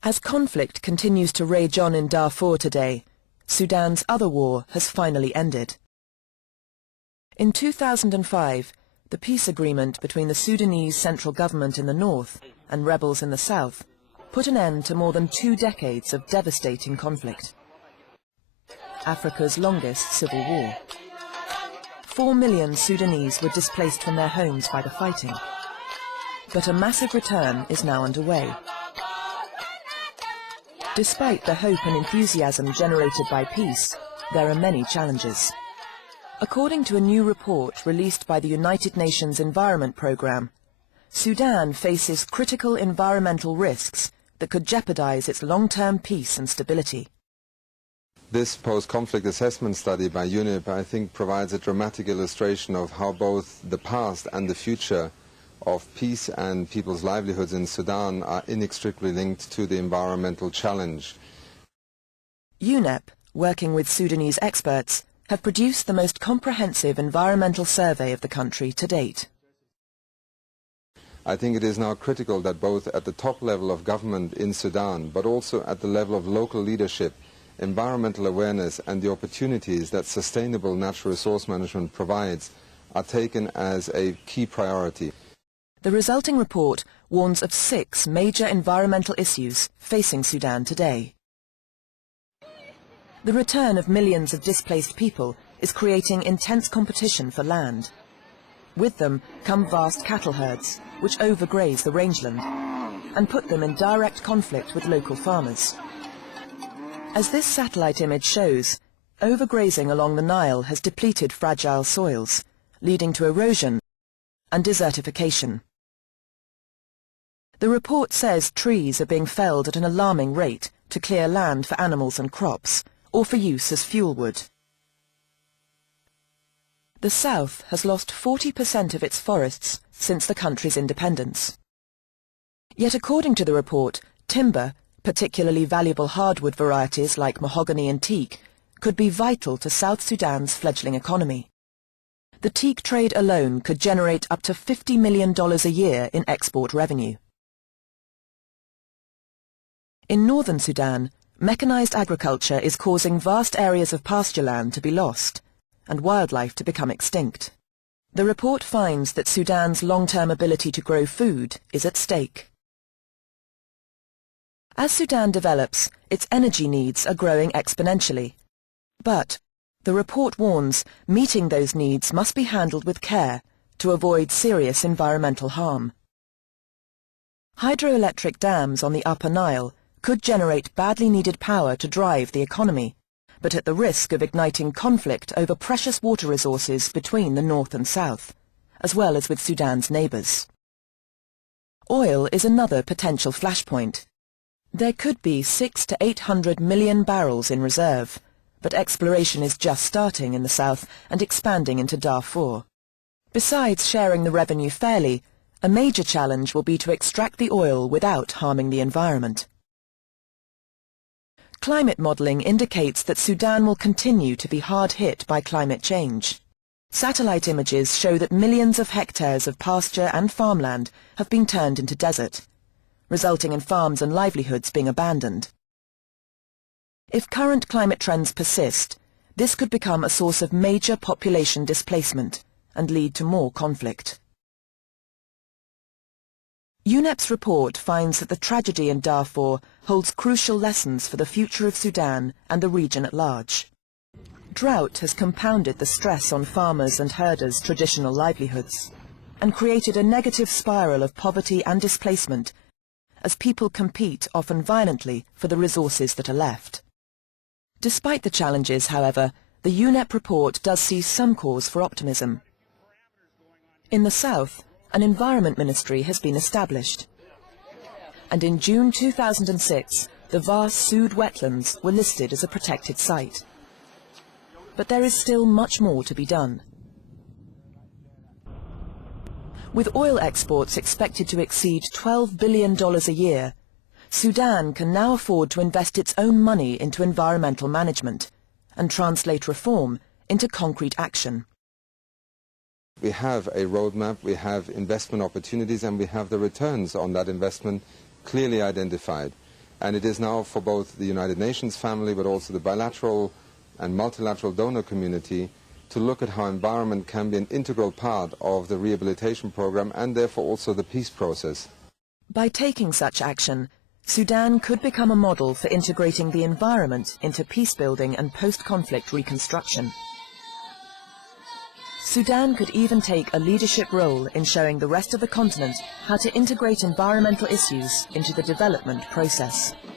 As conflict continues to rage on in Darfur today, Sudan's other war has finally ended. In 2005, the peace agreement between the Sudanese central government in the north and rebels in the south put an end to more than 2 decades of devastating conflict. Africa's longest civil war. 4 million Sudanese were displaced from their homes by the fighting. But a massive return is now underway. Despite the hope and enthusiasm generated by peace, there are many challenges. According to a new report released by the United Nations Environment Programme, Sudan faces critical environmental risks that could jeopardize its long-term peace and stability. This post-conflict assessment study by UNEP, I think, provides a dramatic illustration of how both the past and the future of peace and people's livelihoods in Sudan are inextricably linked to the environmental challenge. UNEP, working with Sudanese experts, have produced the most comprehensive environmental survey of the country to date. I think it is now critical that both at the top level of government in Sudan, but also at the level of local leadership, environmental awareness and the opportunities that sustainable natural resource management provides are taken as a key priority. The resulting report warns of 6 major environmental issues facing Sudan today. The return of millions of displaced people is creating intense competition for land. With them come vast cattle herds, which overgraze the rangeland and put them in direct conflict with local farmers. As this satellite image shows, overgrazing along the Nile has depleted fragile soils, leading to erosion and desertification. The report says trees are being felled at an alarming rate to clear land for animals and crops, or for use as fuel wood. The south has lost 40% of its forests since the country's independence. Yet according to the report, timber, particularly valuable hardwood varieties like mahogany and teak, could be vital to South Sudan's fledgling economy. The teak trade alone could generate up to $50 million a year in export revenue. In northern Sudan, mechanized agriculture is causing vast areas of pasture land to be lost and wildlife to become extinct. The report finds that Sudan's long-term ability to grow food is at stake. As Sudan develops, its energy needs are growing exponentially. But, the report warns, meeting those needs must be handled with care to avoid serious environmental harm. Hydroelectric dams on the Upper Nile could generate badly needed power to drive the economy, but at the risk of igniting conflict over precious water resources between the north and south, as well as with Sudan's neighbours. Oil is another potential flashpoint. There could be 600 to 800 million barrels in reserve, but exploration is just starting in the south and expanding into Darfur. Besides sharing the revenue fairly, a major challenge will be to extract the oil without harming the environment. Climate modelling indicates that Sudan will continue to be hard hit by climate change. Satellite images show that millions of hectares of pasture and farmland have been turned into desert, resulting in farms and livelihoods being abandoned. If current climate trends persist, this could become a source of major population displacement and lead to more conflict. UNEP's report finds that the tragedy in Darfur holds crucial lessons for the future of Sudan and the region at large. Drought has compounded the stress on farmers' and herders' traditional livelihoods and created a negative spiral of poverty and displacement as people compete, often violently, for the resources that are left. Despite the challenges, however, the UNEP report does see some cause for optimism. In the south, an environment ministry has been established. And in June 2006, the vast Sud wetlands were listed as a protected site. But there is still much more to be done. With oil exports expected to exceed $12 billion a year, Sudan can now afford to invest its own money into environmental management and translate reform into concrete action. We have a roadmap, we have investment opportunities, and we have the returns on that investment clearly identified. And it is now for both the United Nations family but also the bilateral and multilateral donor community to look at how environment can be an integral part of the rehabilitation program and therefore also the peace process. By taking such action, Sudan could become a model for integrating the environment into peace-building and post-conflict reconstruction. Sudan could even take a leadership role in showing the rest of the continent how to integrate environmental issues into the development process.